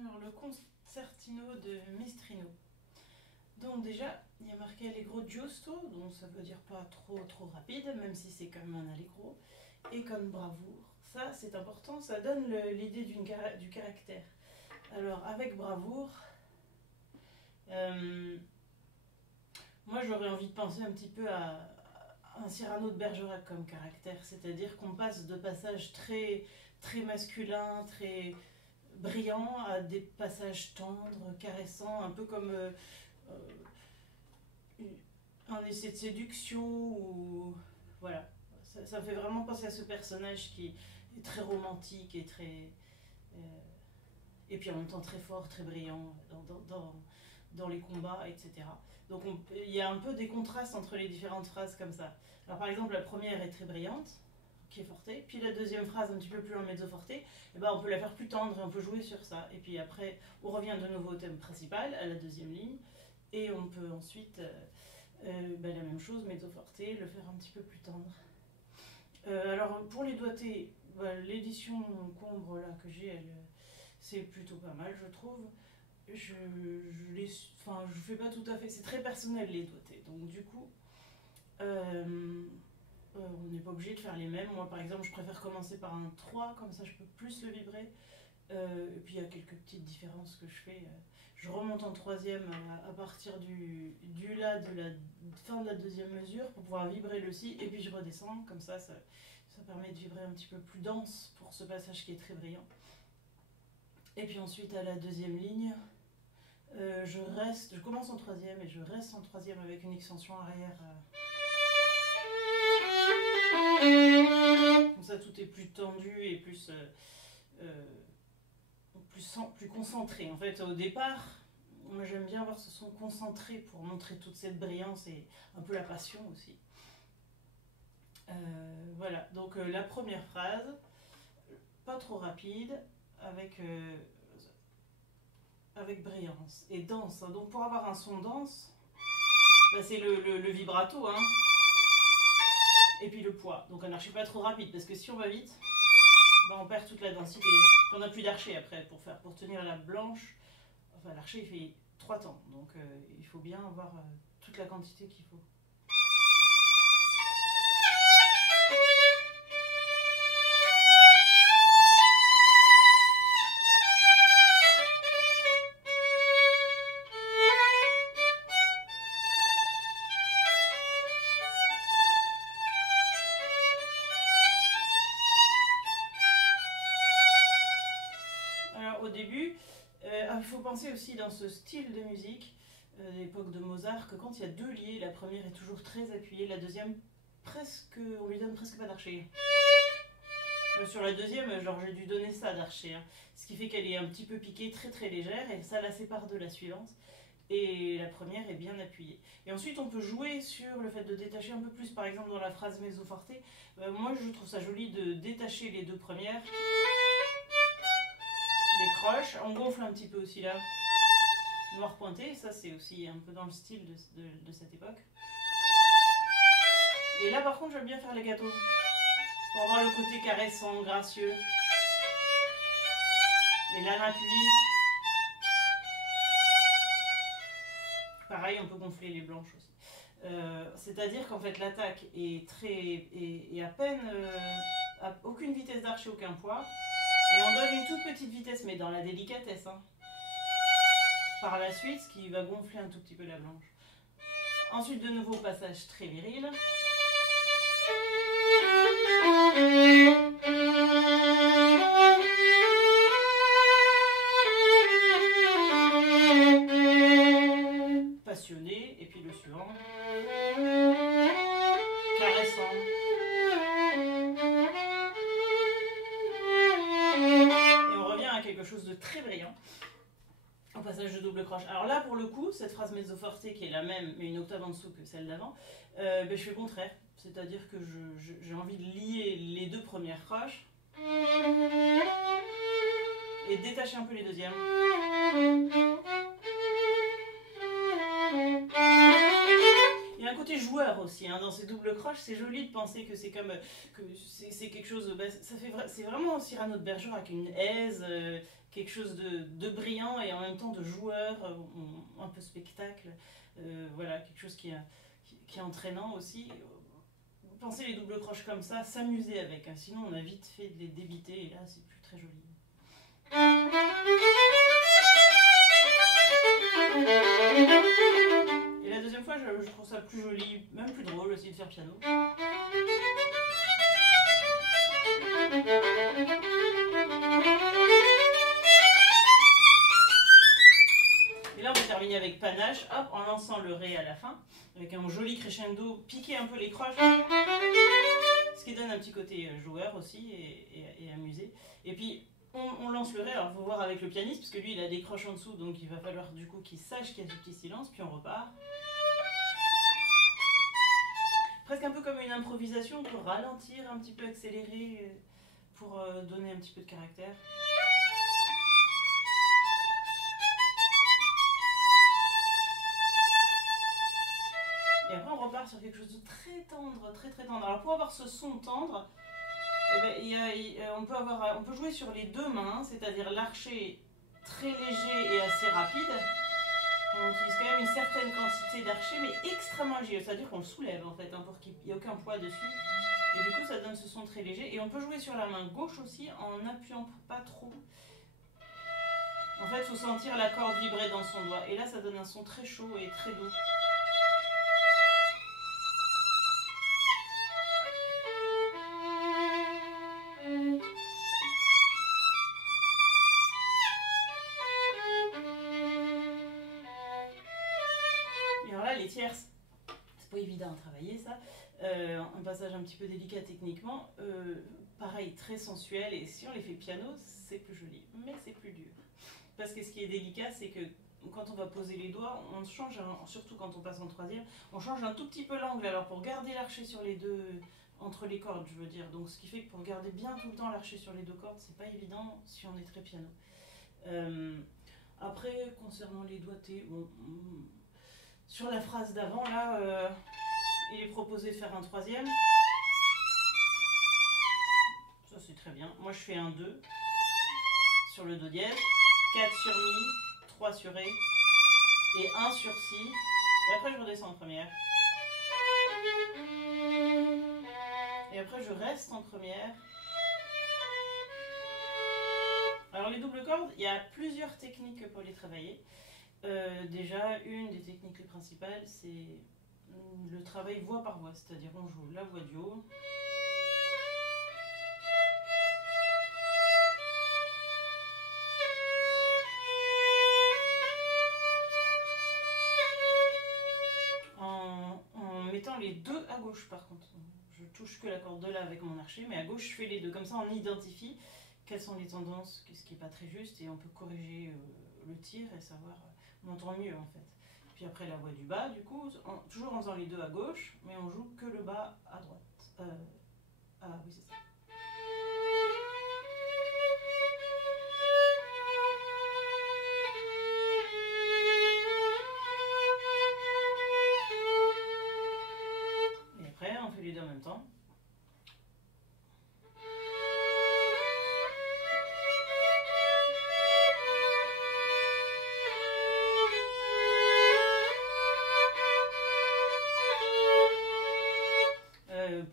Alors, le concertino de Mistrino. Donc déjà, il y a marqué allegro giusto, donc ça veut dire pas trop rapide, même si c'est quand même un allegro. Et comme bravoure, ça c'est important, ça donne l'idée du caractère. Alors avec bravoure, moi j'aurais envie de penser un petit peu à un Cyrano de Bergerac comme caractère, c'est-à-dire qu'on passe de passages très masculins, très brillants, à des passages tendres, caressants, un peu comme un essai de séduction, ou voilà. Ça me fait vraiment penser à ce personnage qui est très romantique et très... et puis en même temps très fort, très brillant dans les combats, etc. Donc il y a un peu des contrastes entre les différentes phrases comme ça. Alors par exemple, la première est très brillante, qui est forte, puis la deuxième phrase un petit peu plus en mezzo forte, et ben on peut la faire plus tendre et on peut jouer sur ça. Et puis après, on revient de nouveau au thème principal, à la deuxième ligne, et on peut ensuite ben la même chose, mezzo forte, le faire un petit peu plus tendre. Alors pour les doigtés, ben, l'édition Combre là que j'ai, c'est plutôt pas mal, je trouve. Je fais pas tout à fait, c'est très personnel les doigtés, donc du coup on n'est pas obligé de faire les mêmes. Moi par exemple je préfère commencer par un 3, comme ça je peux plus le vibrer. Et puis il y a quelques petites différences que je fais. Je remonte en troisième à partir du La de la fin de la deuxième mesure pour pouvoir vibrer le Si, et puis je redescends, comme ça permet de vibrer un petit peu plus dense pour ce passage qui est très brillant. Et puis ensuite à la deuxième ligne, je commence en troisième et je reste en troisième avec une extension arrière. Comme ça tout est plus tendu et plus concentré. En fait au départ, moi j'aime bien avoir ce son concentré pour montrer toute cette brillance et un peu la passion aussi. Voilà, donc la première phrase, pas trop rapide, avec brillance et dense. Donc pour avoir un son dense, bah c'est le vibrato, hein, et puis le poids. Donc un archet pas trop rapide, parce que si on va vite, bah on perd toute la densité. On n'a plus d'archet après pour tenir la blanche. Enfin l'archet il fait 3 temps, donc il faut bien avoir toute la quantité qu'il faut. Au début, il faut penser aussi dans ce style de musique de l'époque de Mozart que quand il y a 2 liés, la première est toujours très appuyée, la deuxième on lui donne presque pas d'archet. Sur la deuxième, genre j'ai dû donner ça d'archet, hein, ce qui fait qu'elle est un petit peu piquée, très légère, et ça la sépare de la suivante. Et la première est bien appuyée. Et ensuite on peut jouer sur le fait de détacher un peu plus, par exemple dans la phrase mezzo forte. Moi je trouve ça joli de détacher les 2 premières. Les croches, on gonfle un petit peu aussi là, noir pointé, ça c'est aussi un peu dans le style de cette époque. Et là par contre j'aime bien faire les gâteaux, pour avoir le côté caressant, gracieux. Et là l'appui. Pareil, on peut gonfler les blanches aussi. C'est-à-dire qu'en fait l'attaque est à peine, à aucune vitesse d'archet, aucun poids. Et on donne une toute petite vitesse, mais dans la délicatesse, hein, par la suite, ce qui va gonfler un tout petit peu la blanche. Ensuite, de nouveau, passage très viril. Passionné, et puis le suivant. Caressant. Et on revient à quelque chose de très brillant. Au passage de double croche. Alors là, pour le coup, cette phrase mezzo forte qui est la même, mais une octave en dessous que celle d'avant, je fais le contraire. C'est-à-dire que j'ai envie de lier les 2 premières croches et de détacher un peu les deuxièmes. Et a un côté joueur aussi, hein, dans ces doubles croches. C'est joli de penser que c'est comme que c'est quelque chose. Bah, c'est vraiment Cyrano de Bergerac, une aise, quelque chose de brillant et en même temps de joueur, un peu spectacle. Voilà, quelque chose qui est entraînant aussi. Penser les doubles croches comme ça, s'amuser avec. Hein, sinon, on a vite fait de les débiter et là, c'est plus très joli. Et la deuxième fois, je trouve ça plus joli, même plus drôle aussi de faire piano. Et là, on va terminer avec panache, hop, en lançant le ré à la fin, avec un joli crescendo, piquer un peu les croches, ce qui donne un petit côté joueur aussi et amusé. Et puis, on lance le ré, alors il faut voir avec le pianiste, parce que lui, il a des croches en dessous, donc il va falloir du coup qu'il sache qu'il y a ce petit silence, puis on repart. Presque un peu comme une improvisation pour ralentir, un petit peu accélérer, pour donner un petit peu de caractère. Et après on repart sur quelque chose de très tendre, très très tendre. Alors pour avoir ce son tendre, eh ben, on peut jouer sur les deux mains, c'est-à-dire l'archet très léger et assez rapide. On utilise quand même une certaine quantité d'archet, mais extrêmement léger, c'est-à-dire qu'on le soulève en fait, hein, pour qu'il n'y ait aucun poids dessus. Et du coup ça donne ce son très léger. Et on peut jouer sur la main gauche aussi en appuyant pas trop. En fait il faut sentir la corde vibrer dans son doigt. Et là ça donne un son très chaud et très doux. Les tierces, c'est pas évident à travailler ça, un passage un petit peu délicat techniquement, pareil très sensuel, et si on les fait piano c'est plus joli, mais c'est plus dur, parce que ce qui est délicat c'est que quand on va poser les doigts, on change, surtout quand on passe en troisième, on change un tout petit peu l'angle, alors pour garder l'archet sur les deux, entre les cordes je veux dire, donc ce qui fait que pour garder bien tout le temps l'archet sur les deux cordes, c'est pas évident si on est très piano. Après concernant les doigtés, bon, sur la phrase d'avant, là, il est proposé de faire un troisième. Ça, c'est très bien. Moi, je fais un 2 sur le do dièse, 4 sur mi, 3 sur ré et 1 sur si. Et après, je redescends en première. Et après, je reste en première. Alors, les doubles cordes, il y a plusieurs techniques pour les travailler. Déjà, une des techniques principales, c'est le travail voix par voix, c'est-à-dire on joue la voix du haut, en mettant les deux à gauche par contre. Je touche que la corde de là avec mon archet, mais à gauche je fais les deux, comme ça on identifie quelles sont les tendances, ce qui n'est pas très juste, et on peut corriger le tir et savoir, on entend mieux en fait. Puis après la voix du bas, du coup, toujours en faisant les deux à gauche, mais on joue que le bas à droite. Ah oui, c'est ça. Et après, on fait les deux en même temps.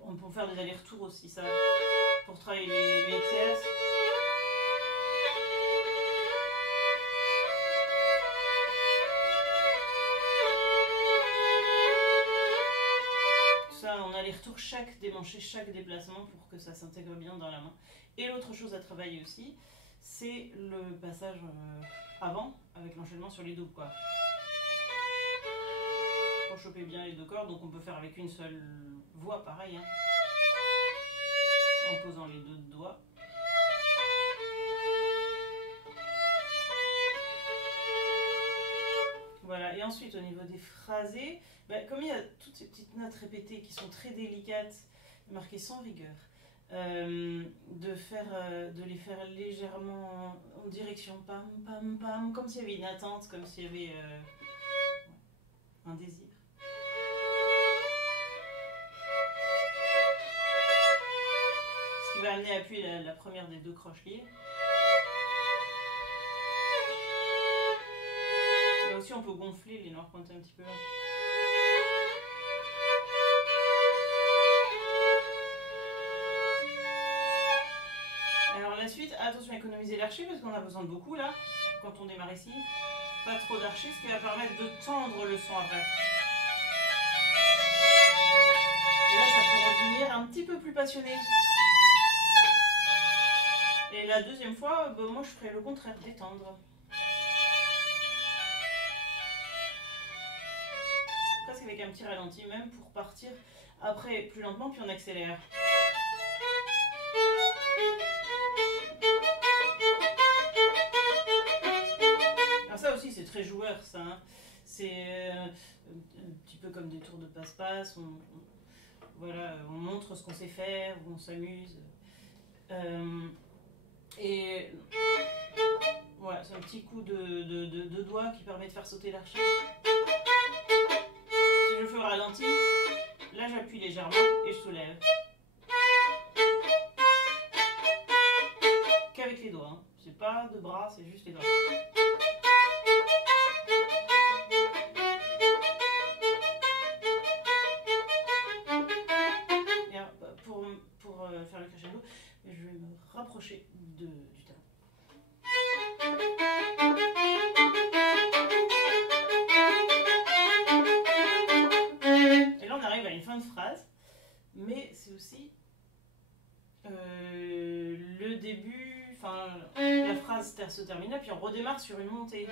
On peut faire des allers-retours aussi, ça, pour travailler les tierces. Tout ça en aller-retour, démancher chaque déplacement pour que ça s'intègre bien dans la main. Et l'autre chose à travailler aussi, c'est le passage avant, avec l'enchaînement sur les doubles, quoi. Pour choper bien les deux cordes, donc on peut faire avec une seule voix, pareil, hein, en posant les deux doigts. Voilà, et ensuite au niveau des phrasés, comme il y a toutes ces petites notes répétées qui sont très délicates, marquées sans rigueur, de les faire légèrement en direction pam pam pam, comme s'il y avait une attente, comme s'il y avait un désir. qui va amener à appuyer la première des deux croches liées. Là aussi, on peut gonfler les noirs pointés un petit peu. Alors la suite, attention à économiser l'archet parce qu'on a besoin de beaucoup là, quand on démarre ici. Pas trop d'archet, ce qui va permettre de tendre le son après. Et là, ça peut redevenir un petit peu plus passionné. Et la deuxième fois, bah, moi je ferai le contraire, détendre. Presque avec un petit ralenti même pour partir après plus lentement, puis on accélère. Alors ça aussi c'est très joueur ça, hein. C'est un petit peu comme des tours de passe-passe, voilà, on montre ce qu'on sait faire, on s'amuse. Et voilà, c'est un petit coup de doigt qui permet de faire sauter l'archet. Si je le fais au ralenti, là j'appuie légèrement et je soulève. Qu'avec les doigts, hein. C'est pas de bras, c'est juste les doigts. Et alors, pour faire le crescendo, je vais me rapprocher du talon. Et là on arrive à une fin de phrase, mais c'est aussi le début, enfin la phrase se termine là, puis on redémarre sur une montée.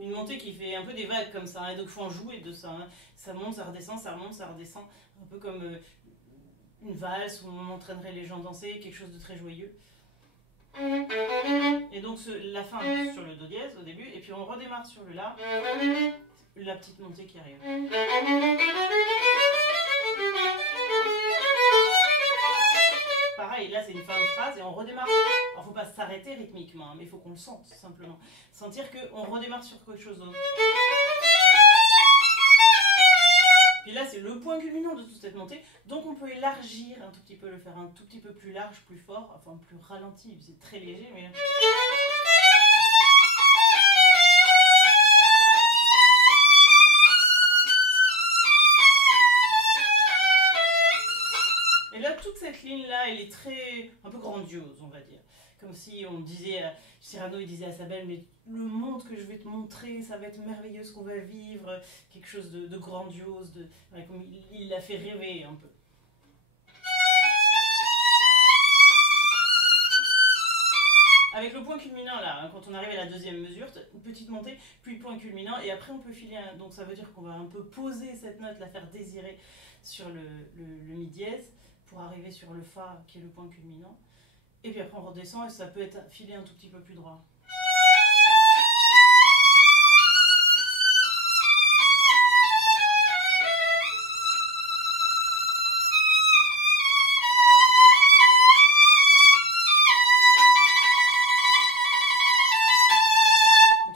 Une montée qui fait un peu des vagues comme ça, hein, donc il faut en jouer de ça. Hein. Ça monte, ça redescend, ça remonte, ça redescend. Un peu comme une valse où on entraînerait les gens à danser, quelque chose de très joyeux. Et donc la fin sur le do dièse au début, et puis on redémarre sur le la, la petite montée qui arrive. Pareil, là c'est une fin de phrase et on redémarre. Alors faut pas s'arrêter rythmiquement, mais il faut qu'on le sente simplement. Sentir qu'on redémarre sur quelque chose d'autre. Puis là c'est le point culminant de toute cette montée, donc on peut élargir un tout petit peu, le faire un tout petit peu plus large, plus fort, enfin plus ralenti, c'est très léger mais... Et là toute cette ligne là elle est très, un peu grandiose on va dire. Comme si on disait, Cyrano il disait à sa belle, mais le monde que je vais te montrer, ça va être merveilleux ce qu'on va vivre, quelque chose de grandiose, ouais, comme il l'a fait rêver un peu. Avec le point culminant là, hein, quand on arrive à la deuxième mesure, une petite montée, puis point culminant, et après on peut filer, donc ça veut dire qu'on va un peu poser cette note, la faire désirer sur le mi dièse, pour arriver sur le fa qui est le point culminant. Et puis après on redescend et ça peut être filé un tout petit peu plus droit.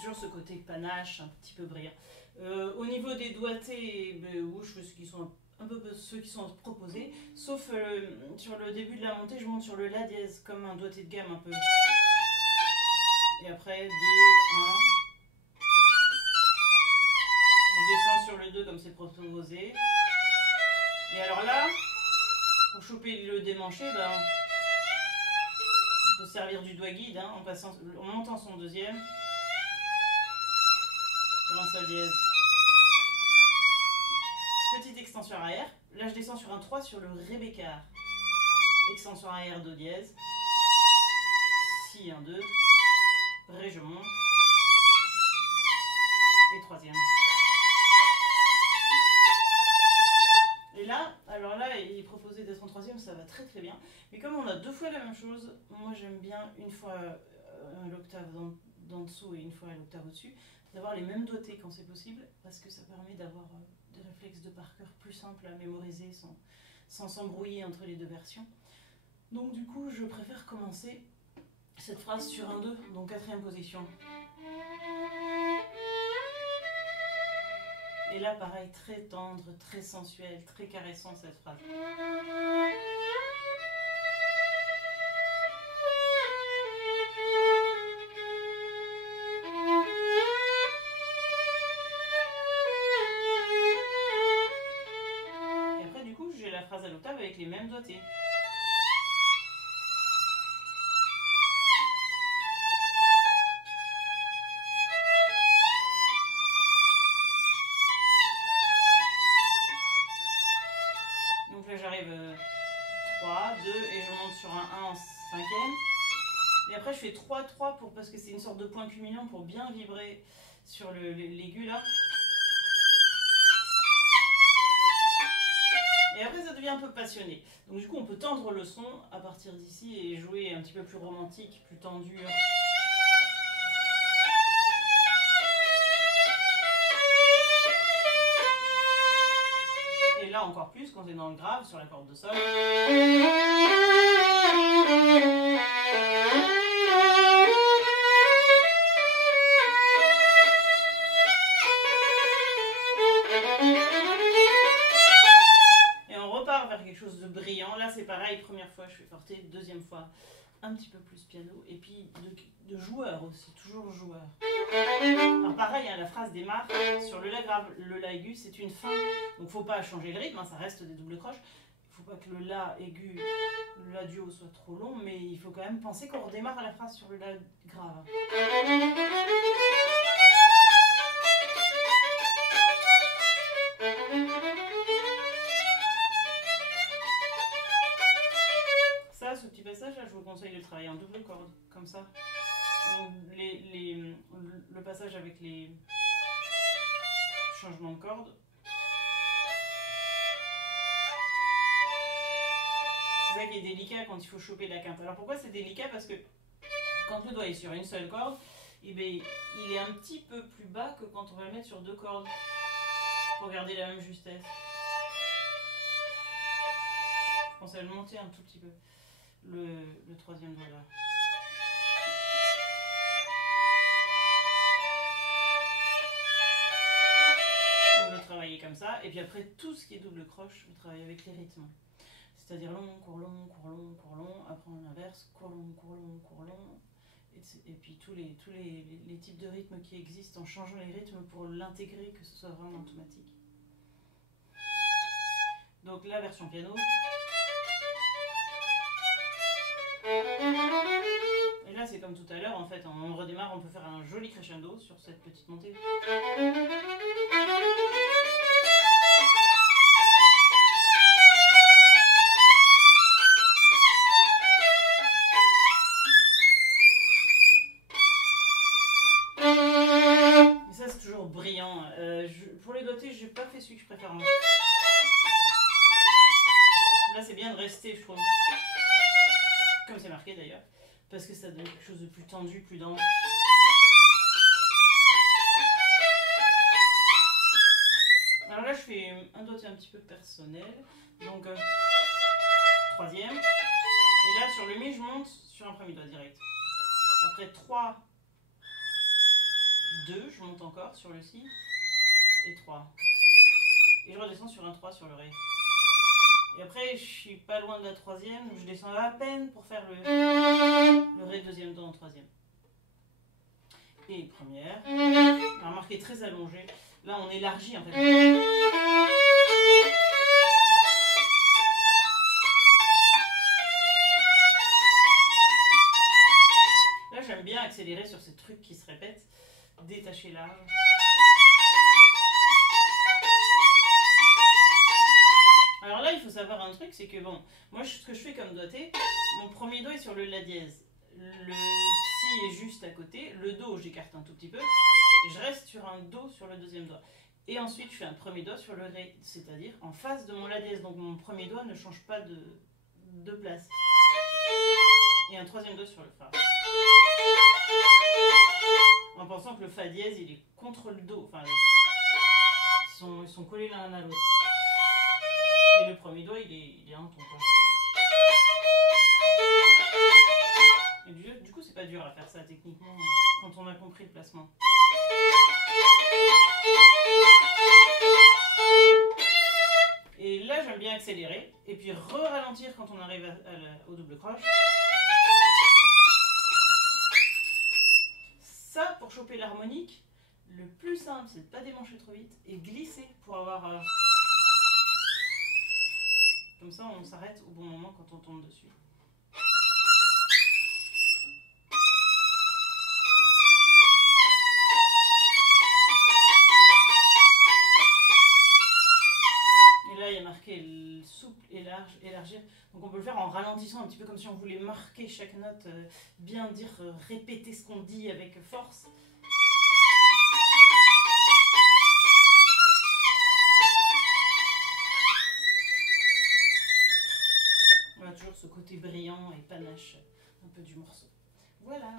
Toujours ce côté panache, un petit peu brillant. Au niveau des doigtés, je fais ceux qui sont un peu ceux qui sont proposés, sauf sur le début de la montée, je monte sur le la dièse comme un doigté de gamme un peu. Et après 2, 1. Je descends sur le 2 comme c'est proposé. Et alors là, pour choper le démanché, ben, on peut servir du doigt guide hein, en montant son deuxième sur un sol dièse. Petite extension arrière. Là, je descends sur un 3 sur le ré bécard. Extension arrière, do dièse. Si, 1, 2. Ré, je monte. Et troisième. Et là, alors là, il est proposé d'être en troisième, ça va très très bien. Mais comme on a deux fois la même chose, moi j'aime bien une fois l'octave d'en dessous et une fois l'octave au-dessus, d'avoir les mêmes doigtés quand c'est possible, parce que ça permet d'avoir des réflexes de par cœur plus simples à mémoriser sans s'embrouiller entre les deux versions. Donc du coup, je préfère commencer cette phrase sur un 2, donc quatrième position. Et là, pareil, très tendre, très sensuel, très caressant cette phrase. Et après, du coup, j'ai la phrase à l'octave avec les mêmes doigtés. Donc là, j'arrive 3, 2 et je monte sur un 1 en cinquième. Et après, je fais 3, 3 parce que c'est une sorte de point culminant pour bien vibrer sur l'aigu là. Et après, ça devient un peu passionné. Donc du coup, on peut tendre le son à partir d'ici et jouer un petit peu plus romantique, plus tendu. Et là, encore plus, quand on est dans le grave, sur la corde de sol. Quelque chose de brillant. Là, c'est pareil, première fois, je fais forté, deuxième fois, un petit peu plus piano, et puis de joueur aussi, toujours joueur. Alors pareil, hein, la phrase démarre sur le la grave, le la aigu, c'est une fin, donc faut pas changer le rythme, hein, ça reste des doubles croches. Il faut pas que le la aigu, le la duo soit trop long, mais il faut quand même penser qu'on redémarre la phrase sur le la grave. Ce petit passage là, je vous conseille de travailler en double corde, comme ça. Donc, le passage avec les changements de corde. C'est ça qui est délicat quand il faut choper la quinte. Alors pourquoi c'est délicat? Parce que quand le doigt est sur une seule corde, eh bien, il est un petit peu plus bas que quand on va le mettre sur deux cordes pour garder la même justesse. Je pense à le monter un tout petit peu. Le troisième doigt là. On va le travailler comme ça, et puis après tout ce qui est double croche, on travaille avec les rythmes. C'est-à-dire long, court, long, court, long, court, long, après on inverse, court, long, court, long, court, long, et puis tous les types de rythmes qui existent en changeant les rythmes pour l'intégrer, que ce soit vraiment automatique. Donc la version piano. Et là c'est comme tout à l'heure, en fait, on redémarre, on peut faire un joli crescendo sur cette petite montée. Et ça c'est toujours brillant. Pour les doigtés, j'ai pas fait celui que je préfère moi. Là c'est bien de rester, je trouve. Comme c'est marqué d'ailleurs, parce que ça donne quelque chose de plus tendu, plus dense. Alors là je fais un doigté un petit peu personnel, donc troisième, et là sur le mi je monte sur un premier doigt direct. Après 3, 2, je monte encore sur le si, et 3. Et je redescends sur un 3 sur le ré. Et après, je suis pas loin de la troisième, je descends à peine pour faire le ré deuxième do en troisième. Et première. On a remarqué très allongé. Là, on élargit en fait. Là, j'aime bien accélérer sur ces trucs qui se répètent. Détacher large. Alors là, il faut savoir un truc, c'est que bon, moi ce que je fais comme doigté, mon premier doigt est sur le la dièse, le si est juste à côté, le do j'écarte un tout petit peu, et je reste sur un do sur le deuxième doigt. Et ensuite je fais un premier doigt sur le ré, c'est-à-dire en face de mon la dièse, donc mon premier doigt ne change pas de place. Et un troisième doigt sur le fa. En pensant que le fa dièse il est contre le do, enfin ils sont collés l'un à l'autre. Et le premier doigt, il est en ton quoi. Et du coup, c'est pas dur à faire ça techniquement quand on a compris le placement. puis re-ralentir quand on arrive au double croche. Ça, pour choper l'harmonique, le plus simple, c'est de ne pas démancher trop vite et glisser pour avoir... Comme ça, on s'arrête au bon moment quand on tombe dessus. Et là, il y a marqué souple, élargir. Donc on peut le faire en ralentissant un petit peu comme si on voulait marquer chaque note, bien dire, répéter ce qu'on dit avec force. On a toujours ce côté brillant et panache un peu du morceau. Voilà.